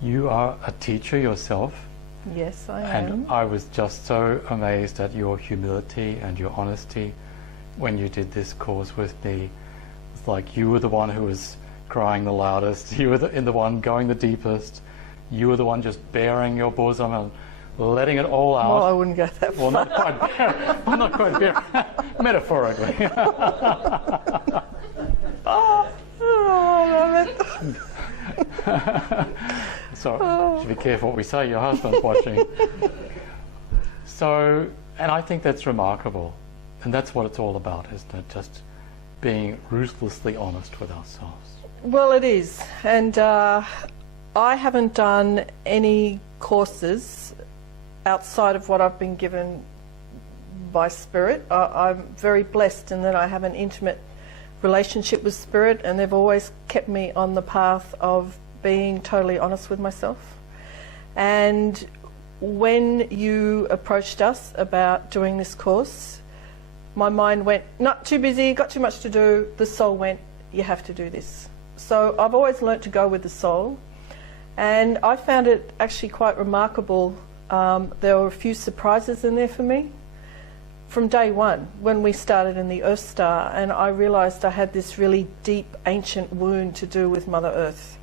You are a teacher yourself. Yes, I am. And I was just so amazed at your humility and your honesty when you did this course with me. It's like you were the one who was crying the loudest. You were the one going the deepest. You were the one just baring your bosom and letting it all out. Well, I wouldn't go that far. Well, not quite bare. Well, not quite bare. Metaphorically. So, should be careful what we say. Your husband's watching. So, and I think that's remarkable, and that's what it's all about, isn't it? Just being ruthlessly honest with ourselves. Well, it is, and I haven't done any courses outside of what I've been given by Spirit. I'm very blessed in that I have an intimate relationship with Spirit, and they've always kept me on the path of being totally honest with myself. And when you approached us about doing this course, my mind went, not too busy, got too much to do. The soul went, you have to do this. So I've always learnt to go with the soul, and I found it actually quite remarkable. There were a few surprises in there for me from day one when we started in the Earth Star, and I realised I had this really deep ancient wound to do with Mother Earth.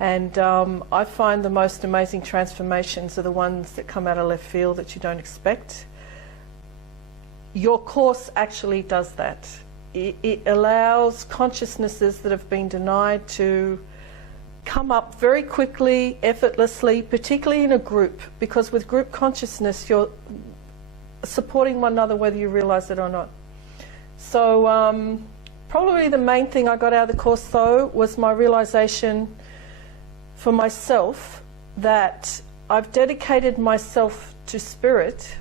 And I find the most amazing transformations are the ones that come out of left field that you don't expect. Your course actually does that. It allows consciousnesses that have been denied to come up very quickly, effortlessly, particularly in a group, because with group consciousness you're supporting one another whether you realise it or not. So probably the main thing I got out of the course though was my realisation for myself that I've dedicated myself to Spirit,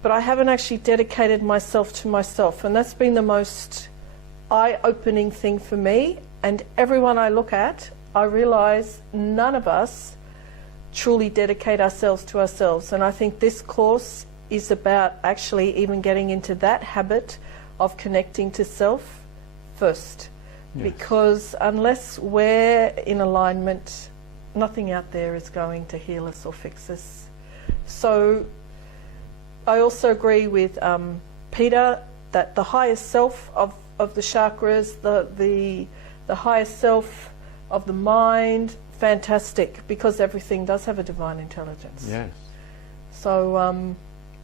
but I haven't actually dedicated myself to myself, and that's been the most eye-opening thing for me. And everyone I look at, I realise none of us truly dedicate ourselves to ourselves, and I think this course is about actually even getting into that habit of connecting to self first. Yes. Because unless we're in alignment, nothing out there is going to heal us or fix us. So I also agree with Peter that the highest self of the chakras, the highest self of the mind, fantastic, because everything does have a divine intelligence. Yes. So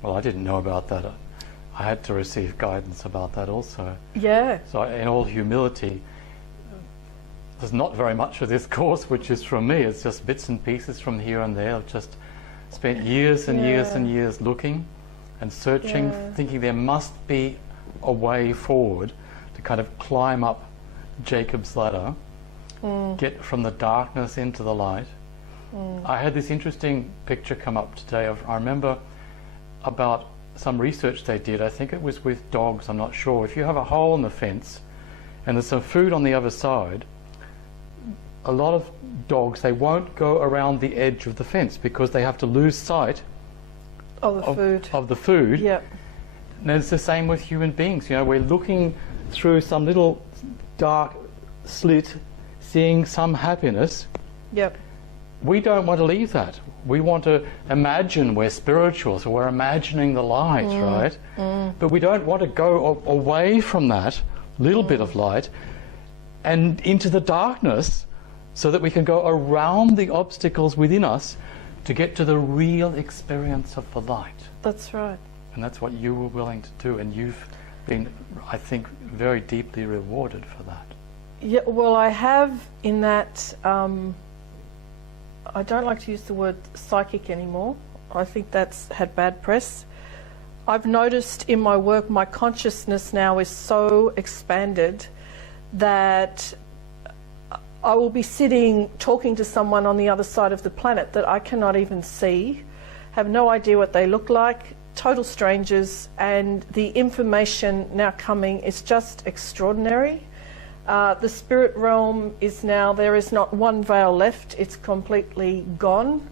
well, I didn't know about that. I had to receive guidance about that also. yeah. So in all humility, there's not very much of this course which is from me. It's just bits and pieces from here and there. I've just spent years and years and years looking and searching, thinking there must be a way forward to kind of climb up Jacob's ladder, get from the darkness into the light. I had this interesting picture come up today. I remember about some research they did. I think it was with dogs, I'm not sure. If you have a hole in the fence and there's some food on the other side, a lot of dogs, they won't go around the edge of the fence because they have to lose sight of the food. Yep. And it's the same with human beings. You know, we're looking through some little dark slit, seeing some happiness. Yep. We don't want to leave that. We want to imagine we're spiritual, so we're imagining the light, right? But we don't want to go away from that little bit of light and into the darkness, so that we can go around the obstacles within us to get to the real experience of the light. That's right. And that's what you were willing to do, and you've been, I think, very deeply rewarded for that. Yeah, well, I have in that, I don't like to use the word psychic anymore. I think that's had bad press. I've noticed in my work, my consciousness now is so expanded that I will be sitting talking to someone on the other side of the planet that I cannot even see, have no idea what they look like, total strangers, and the information now coming is just extraordinary. The spirit realm is now, there is not one veil left, it's completely gone.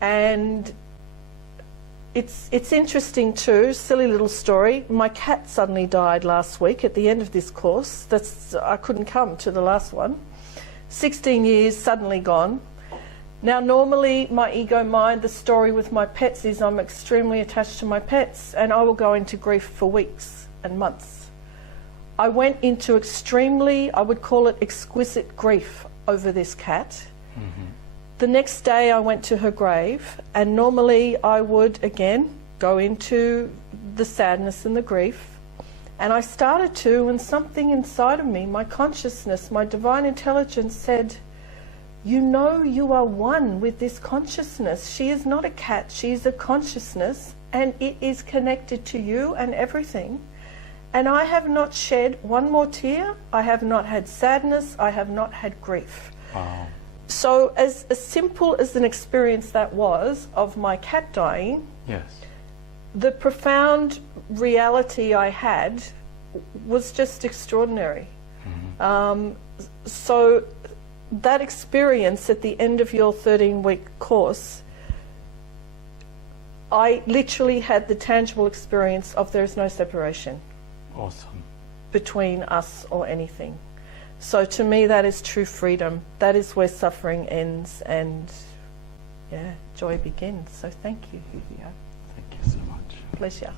And it's interesting too, silly little story. My cat suddenly died last week at the end of this course. I couldn't come to the last one. 16 years, suddenly gone. Now, normally my ego mind, the story with my pets is I'm extremely attached to my pets and I will go into grief for weeks and months. I went into extremely, I would call it exquisite grief over this cat. The next day I went to her grave, and normally I would again go into the sadness and the grief. And I started to, and something inside of me, my consciousness, my divine intelligence said, you know you are one with this consciousness. She is not a cat, she is a consciousness, and it is connected to you and everything. And I have not shed one more tear, I have not had sadness, I have not had grief. Wow. So as simple as an experience that was of my cat dying, Yes. the profound reality I had was just extraordinary. So that experience at the end of your 13-week course, I literally had the tangible experience of there is no separation Awesome. between us or anything. So to me that is true freedom. That is where suffering ends and joy begins. So thank you, Huegio. Thank you so much. Pleasure.